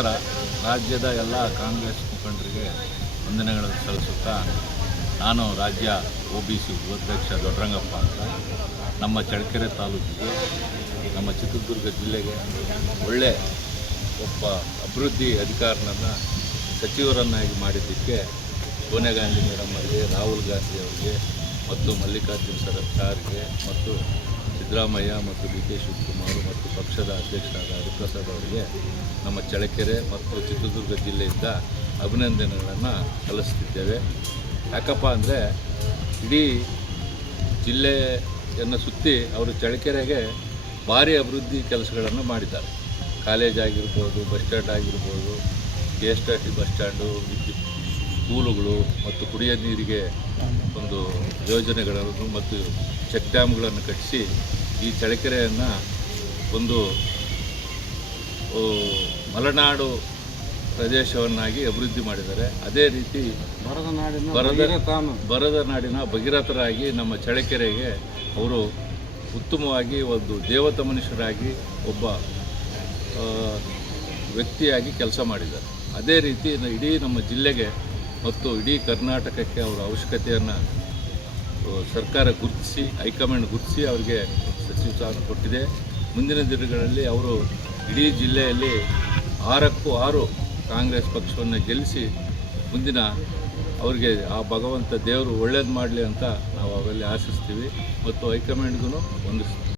ನಮಸ್ಕಾರ. ರಾಜ್ಯದ ಎಲ್ಲ ಕಾಂಗ್ರೆಸ್ ಮುಖಂಡರಿಗೆ ವಂದನೆಗಳನ್ನು ಸಲ್ಲಿಸುತ್ತಾ, ನಾನು ರಾಜ್ಯ OBC ಉಪಾಧ್ಯಕ್ಷ ದೊಡ್ಡರಂಗಪ್ಪ ಅಂತ. ನಮ್ಮ ಚಳ್ಳಕೆರೆ ತಾಲೂಕಿಗೆ, ನಮ್ಮ ಚಿತ್ರದುರ್ಗ ಜಿಲ್ಲೆಗೆ ಒಳ್ಳೆ ಒಬ್ಬ ಅಭಿವೃದ್ಧಿ ಅಧಿಕಾರನನ್ನು ಸಚಿವರನ್ನಾಗಿ ಮಾಡಿದ್ದಕ್ಕೆ ಸೋನಿಯಾ ಗಾಂಧಿ ಮೇಡಮ್ ಅವರಿಗೆ, ರಾಹುಲ್ ಗಾಂಧಿ ಅವರಿಗೆ ಮತ್ತು ಮಲ್ಲಿಕಾರ್ಜುನ ಖರ್ಗೆ ಮತ್ತು ಸಿದ್ದರಾಮಯ್ಯ ಮತ್ತು DK ಶಿವಕುಮಾರ್ ಮತ್ತು ಪಕ್ಷದ ಅಧ್ಯಕ್ಷರಾದ ಹರಿಪ್ರಸಾದ್ ಅವರಿಗೆ ನಮ್ಮ ಚಳ್ಳಕೆರೆ ಮತ್ತು ಚಿತ್ರದುರ್ಗ ಜಿಲ್ಲೆಯಿಂದ ಅಭಿನಂದನೆಗಳನ್ನು ಸಲ್ಲಿಸ್ತಿದ್ದೇವೆ. ಯಾಕಪ್ಪ ಅಂದರೆ ಇಡೀ ಜಿಲ್ಲೆಯನ್ನು ಸುತ್ತಿ ಅವರು ಚಳ್ಳಕೆರೆಗೆ ಭಾರಿ ಅಭಿವೃದ್ಧಿ ಕೆಲಸಗಳನ್ನು ಮಾಡಿದ್ದಾರೆ. ಕಾಲೇಜ್ ಆಗಿರ್ಬೋದು, ಬಸ್ ಸ್ಟ್ಯಾಂಡ್ ಆಗಿರ್ಬೋದು, KSRT ಬಸ್ ಸ್ಟ್ಯಾಂಡು, ಸ್ಕೂಲುಗಳು ಮತ್ತು ಕುಡಿಯೋ ನೀರಿಗೆ ಒಂದು ಯೋಜನೆಗಳನ್ನು ಮತ್ತು ಚೆಕ್ ಡ್ಯಾಮ್ಗಳನ್ನು ಕಟ್ಟಿಸಿ ಈ ಚಳ್ಳಕೆರೆಯನ್ನು ಒಂದು ಮಲೆನಾಡು ಪ್ರದೇಶವನ್ನಾಗಿ ಅಭಿವೃದ್ಧಿ ಮಾಡಿದ್ದಾರೆ. ಅದೇ ರೀತಿ ಬರದ ನಾಡಿನ ಭಗೀರಥರಾಗಿ ನಮ್ಮ ಚಳ್ಳಕೆರೆಗೆ ಅವರು ಉತ್ತಮವಾಗಿ ಒಂದು ದೇವತಾ ಮನುಷ್ಯರಾಗಿ ಒಬ್ಬ ವ್ಯಕ್ತಿಯಾಗಿ ಕೆಲಸ ಮಾಡಿದ್ದಾರೆ. ಅದೇ ರೀತಿ ಇಡೀ ನಮ್ಮ ಜಿಲ್ಲೆಗೆ ಮತ್ತು ಇಡೀ ಕರ್ನಾಟಕಕ್ಕೆ ಅವರ ಅವಶ್ಯಕತೆಯನ್ನು ಸರ್ಕಾರ ಗುರುತಿಸಿ, ಹೈಕಮಾಂಡ್ ಗುರುತಿಸಿ ಅವರಿಗೆ ಸಚಿವ ಸ್ಥಾನ ಕೊಟ್ಟಿದೆ. ಮುಂದಿನ ದಿನಗಳಲ್ಲಿ ಅವರು ಇಡೀ ಜಿಲ್ಲೆಯಲ್ಲಿ 6ಕ್ಕೂ 6 ಕಾಂಗ್ರೆಸ್ ಪಕ್ಷವನ್ನು ಗೆಲ್ಲಿಸಿ ಮುಂದಿನ ಅವರಿಗೆ ಆ ಭಗವಂತ ದೇವರು ಒಳ್ಳೇದು ಮಾಡಲಿ ಅಂತ ನಾವು ಅವರಲ್ಲಿ ಆಶಿಸ್ತೀವಿ ಮತ್ತು ಹೈಕಮಾಂಡ್ಗೂ ವಂದಿಸ್ತೀವಿ.